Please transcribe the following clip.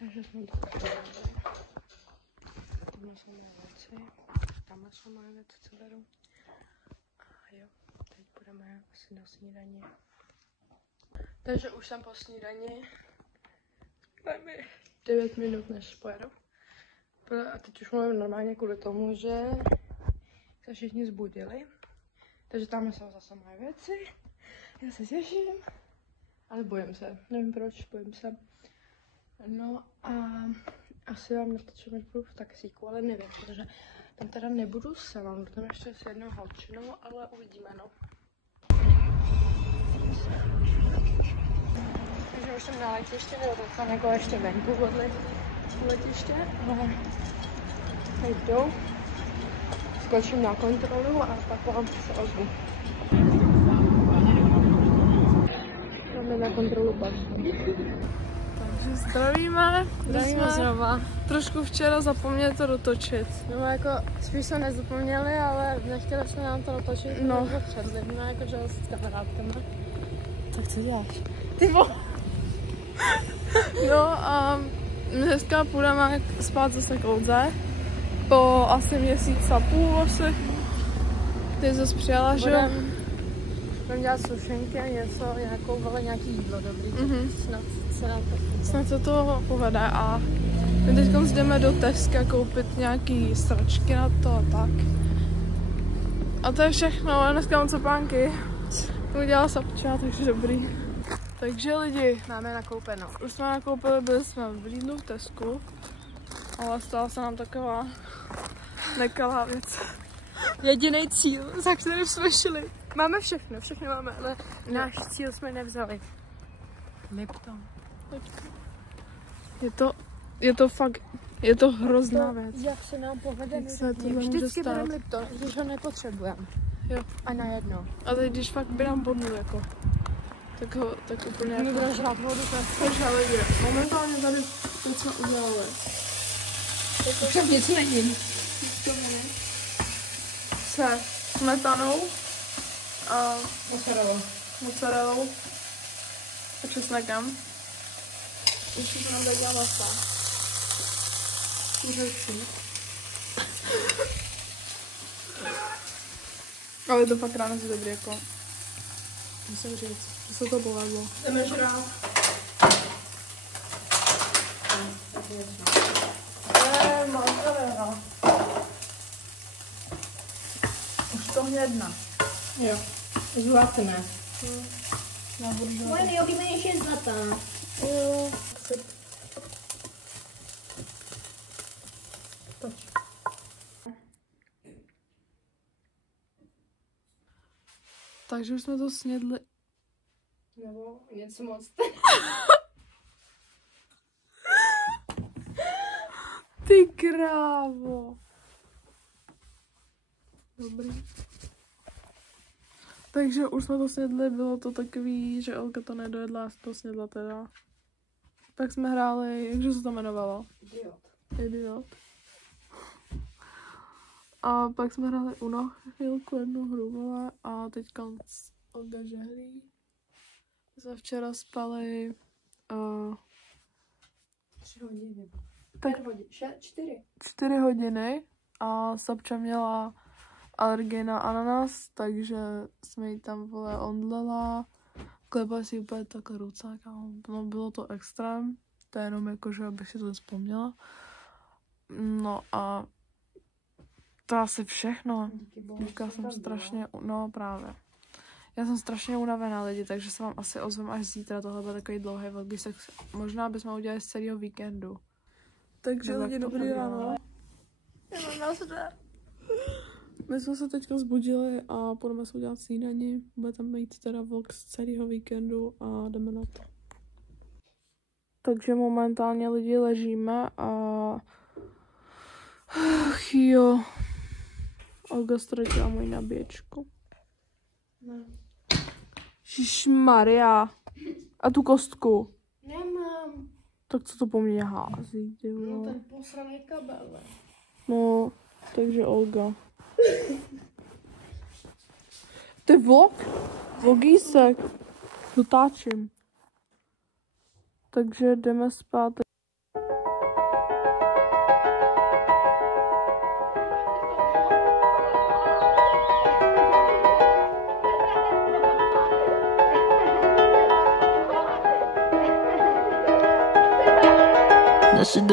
Takže jsme to připravili. Tamhle jsou moje věci. Tamhle jsou moje věci, co beru. A jo, teď budeme asi na snídani. Takže už jsem po snídani. Zbývá mi 9 minut, než pojedu. A teď už mluvím normálně kvůli tomu, že se všichni zbudili. Takže tam jsou zase moje věci. Já se těším. Ale bojím se. Nevím proč, bojím se. No a asi vám natočím v taxíku, ale nevím, protože tam teda nebudu sama. Budu tam ještě s jednou holčinou, ale uvidíme, no. Takže už jsem na letiště, nebo tak jsem jako ještě venku od letiště, ale teď jdu, skočím na kontrolu a pak vám se ozvu. Máme na kontrolu pasu. Takže zdravíme znova. Trošku včera zapomněli to dotočit. No jako spíš jsme nezapomněli, ale nechtěli jsme nám to dotočit, no. Před lidmi, jakože s kamarádkama. Tak co děláš? Ty vole! No a dneska půjdeme spát zase k Oldze. Po asi měsíc a půl asi. Ty zase přijela, že jo? Budeme dělat sušenky a něco, nějaký jídlo dobrý. Snad se to povede a my teď jdeme do Teska koupit nějaký sračky na to a tak. A to je všechno, a dneska mám cepánky. To udělala Sapča, takže dobrý. Takže lidi, máme nakoupeno. Už jsme nakoupili, byli jsme v Lidlu v Tesku, ale stala se nám taková nekalá věc. Jediný cíl, za kterým jsme šli. Máme všechno máme, ale náš cíl jsme nevzali. Lipton. Je to fakt, je to hrozná věc. Jak se nám povede, vždycky bereme Lipton, když ho nepotřebujeme. Jo. A najednou. A teď když fakt by nám bodnul jako, tak úplně jako... Nebudeš žrát vodu, takže lidi, momentálně tady to, co udělali. Už tam nic není. Se smetanou a mozzarellou a česnekem. Ještě to nám tady dělá masa. Kuřecí. Ale je to fakt ráno si dobrý, jako. Musím říct, že se to povedlo. Jdeme žrát. Mozzarella. Už to hnědna. Jo, zlatné. Moje nejoblíbenější je zlatá. Jo. Takže už jsme to snědli. Nebo něco moc. Ty krávo. Dobrý. Takže už jsme to snědli, bylo to takový, že Olga to nedojedla, já to snědla teda. Pak jsme hráli, jakže se to jmenovalo? Idiot. A pak jsme hráli Uno chvilku, jednu hru, vole, a teďka Olga žehlí. Jsme včera spali 3 hodiny. Tak 4 hodiny a Sapča měla alergii na ananas, takže jsme jí tam, vole, omdlela. Klepala si úplně takhle ruce, no bylo to extrém, to je jenom jako, že abych si to vzpomněla. No a to asi všechno. Díky, jsem strašně, no právě. Já jsem strašně unavená, lidi, takže se vám asi ozvem až zítra, tohle byl takový dlouhý velký sex. Možná bychom udělali z celého víkendu. Takže lidi, dobrý ráno. My jsme se teďka zbudili a půjdeme se udělat snídani. Bude tam mít teda vlog z celého víkendu a jdeme na to. Takže momentálně lidi ležíme a... Ach jo. Olga ztratila moji nabíječku. Ne. Žižmaria. A tu kostku. Nemám. Tak co to po mně hází, ty vole. No ten posraný kabel. No, takže Olga. Ty vlog? Vlogísek. Dotáčím. Takže jdeme spát. I should